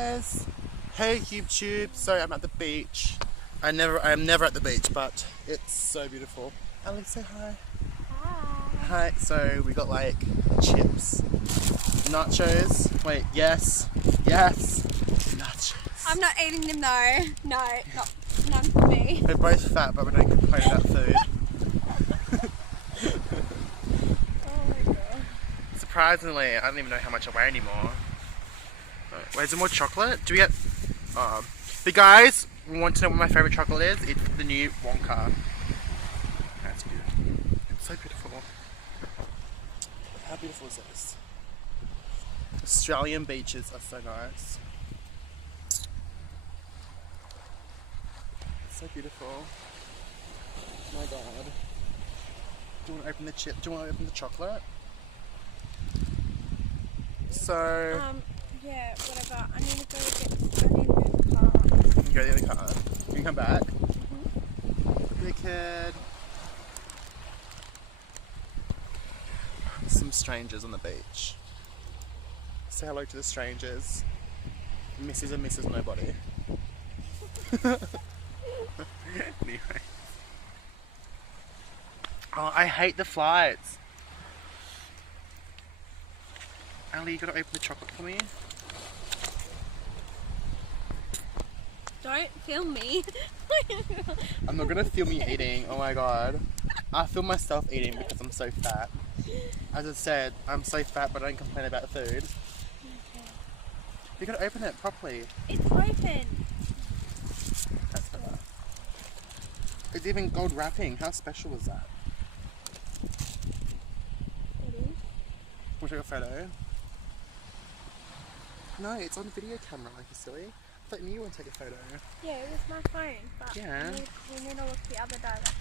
guys. Hey YouTube. Sorry, I'm at the beach. I'm never at the beach, but it's so beautiful. Alex, say hi. Hi. Hi. So we got like chips, nachos. Wait, yes, nachos. I'm not eating them though. No, none for me. We're both fat, but we don't complain about food. Oh my god. Surprisingly, I don't even know how much I weigh anymore. Wait, is there more chocolate? Do we get... the guys want to know what my favourite chocolate is? It's the new Wonka. That's beautiful. It's so beautiful. How beautiful is this? Australian beaches are so nice. It's so beautiful. Oh my god. Do you want to open the chip? Do you want to open the chocolate? So... yeah, whatever. I need to go get the car. You can go to the other car. You can come back. Wicked. Some strangers on the beach. Say hello to the strangers. Mrs. and Mrs. Nobody. Anyway. Oh, I hate the flights. Ali, you gotta open the chocolate for me. Don't film me. I'm not gonna film me eating, oh my god. I film myself eating because I'm so fat. As I said, I'm so fat but I don't complain about food. Okay. You gotta open it properly. It's open. That's better. It's even gold wrapping. How special is that? Ready? We'll take a photo. No, it's on video camera, like you silly. I thought you want to take a photo. Yeah, it was my phone, but Yeah. we need to look the other direction.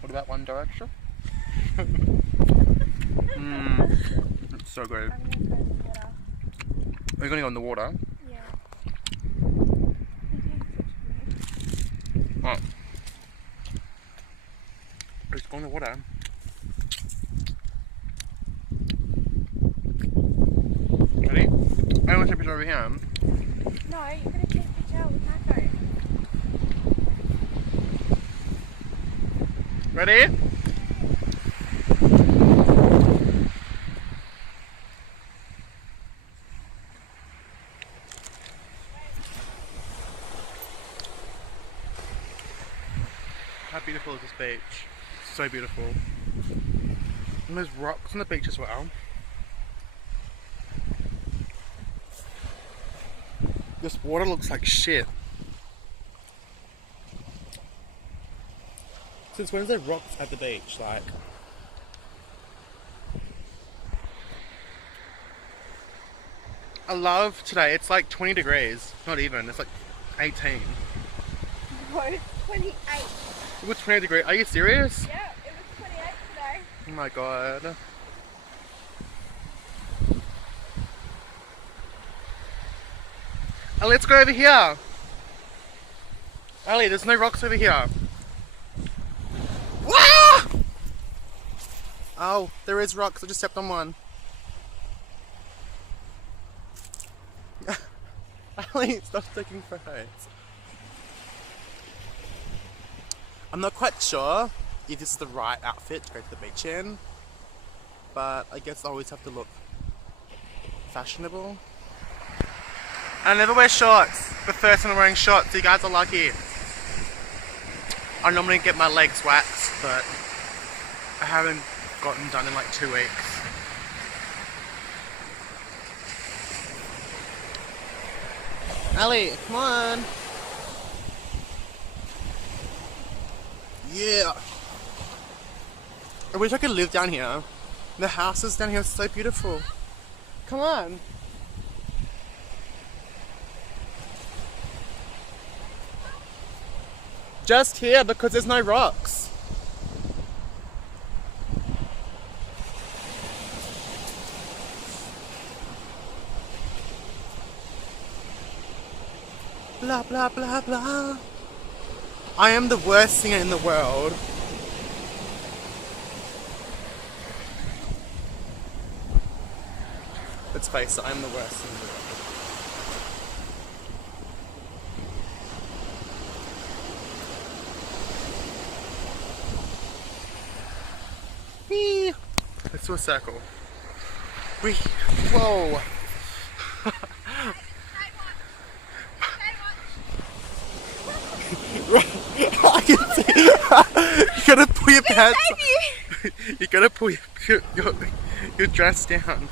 What about One Direction? It's so good. I'm gonna go to the water. Are you gonna go in the water? Yeah. Oh. Let's go in the water. Ready? I want to take a picture over here. No, you're gonna take a picture with my phone. Ready? How beautiful is this beach? So beautiful. And there's rocks on the beach as well. This water looks like shit. Since when is there rocks at the beach? Like, I love today. It's like 20 degrees. Not even. It's like 18. What? 28. It was 20 degrees. Are you serious? Yeah, it was 28 today. Oh my god. Ali, let's go over here. Ali, there's no rocks over here. Wah! Oh, there is rocks. I just stepped on one. Ali, stop taking photos. I'm not quite sure if this is the right outfit to go to the beach in, but I guess I always have to look fashionable. I never wear shorts. The first time I'm wearing shorts, you guys are lucky. I normally get my legs waxed, but I haven't gotten done in like 2 weeks. Ali, come on. Yeah. I wish I could live down here. The houses down here are so beautiful. Come on. Just here because there's no rocks. Blah blah blah blah. I am the worst singer in the world. Let's face it, I'm the worst in the world. Whee! Let's do a circle. Whee! Whoa! I can see. You gotta pull your pants. You gotta pull your dress down.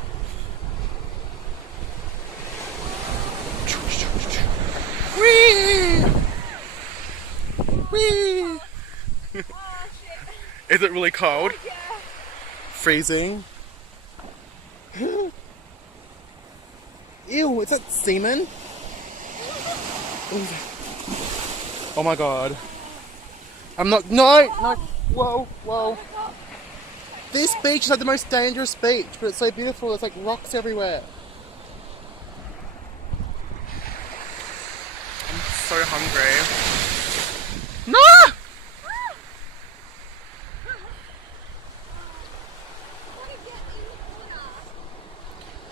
Whee! Whee! Is it really cold? Yeah. Freezing. Ew, is that semen? Oh my god. I'm not. No! No! Whoa, whoa. This beach is like the most dangerous beach, but it's so beautiful. There's like rocks everywhere. I'm so hungry. No!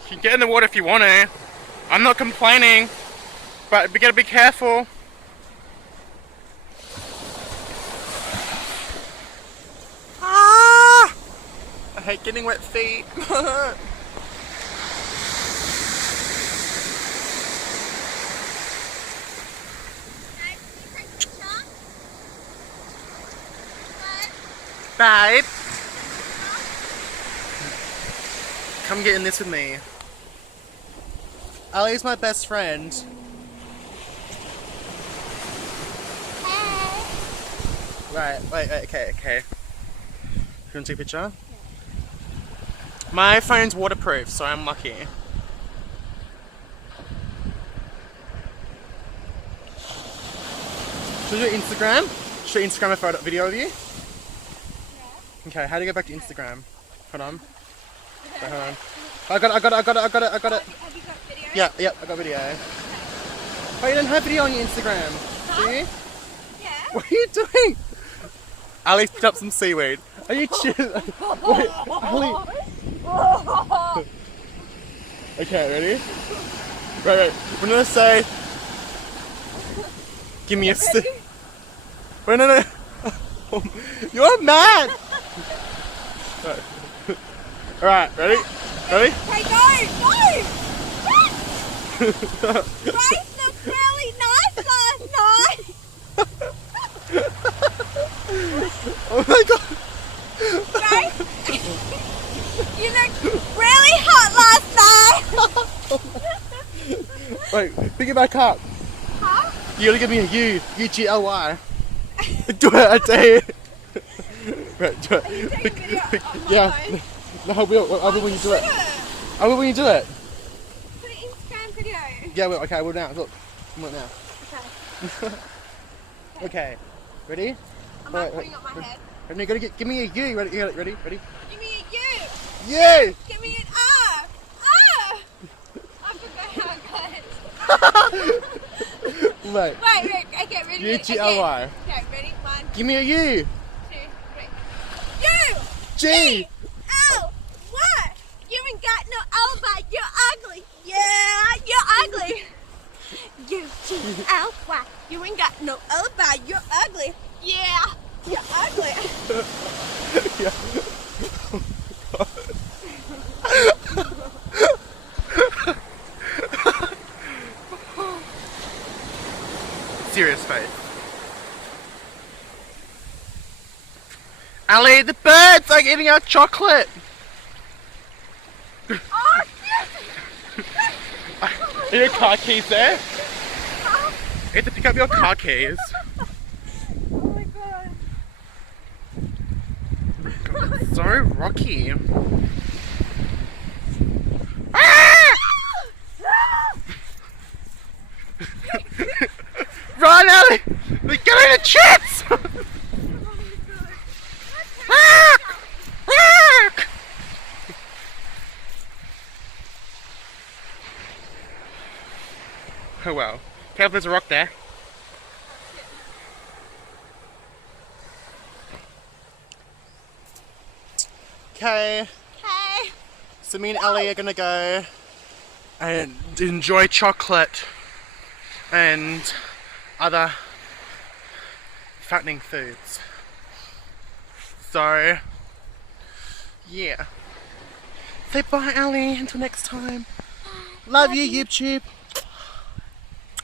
You can get in the water if you want to. I'm not complaining, but we gotta be careful. Ah! I hate getting wet feet. Babe, come get in this with me. Ali's my best friend. Right, wait, okay. You want to take a picture? My phone's waterproof, so I'm lucky. Should we do Instagram? Should I Instagram a photo video of you? Okay, how do you go back to Instagram? Hold on. Wait, hold on. I got it. Have you got video? Yeah, I got video. Oh, you don't have video on your Instagram, do you? Yeah. What are you doing? Ali picked up some seaweed. Are you chill? Wait, Ali. Okay, ready? Right. We're gonna say, give me a stick. Wait, no. You're mad. Alright, ready? Ready? Hey, go! Grace looked really nice last night. Oh my god. Grace, you looked really hot last night. Wait, pick it back up. Huh? You gotta give me a U. U-G-L-Y. Do it, I dare you. Right, do it. Are you taking video on my Yeah. phone? No, I will when you do it. I will when you do it. Put an Instagram video. Yeah, well, okay, I will now. Look. I'm not now. Okay. Okay. Ready? I'm Wait, not putting up my head. Ready? Give me a U. Ready? Ready? Give me a U. U! Give me an R. I forgot how it goes. Wait. Wait, okay, ready? U-G-L-Y. Okay, ready? 1, 2, Give me a U. 3. U! G! L! What? You ain't got no alibi. You're ugly. Yeah, you're ugly. U-G-L-Y. You ain't got no alibi. You're ugly. Yeah, you're ugly. Yeah. Serious face. Ali, the birds are eating our chocolate. Oh, shit. Are your car keys there? You have to pick up your car keys. Oh my god. God, it's so rocky. Ah! Run, Ali! We're going to chips! Oh well. Careful, there's a rock there. Okay. Hey. So me and Ali are gonna go and enjoy chocolate and other fattening foods. So, yeah. Say bye, Ali. Until next time. Love you, YouTube.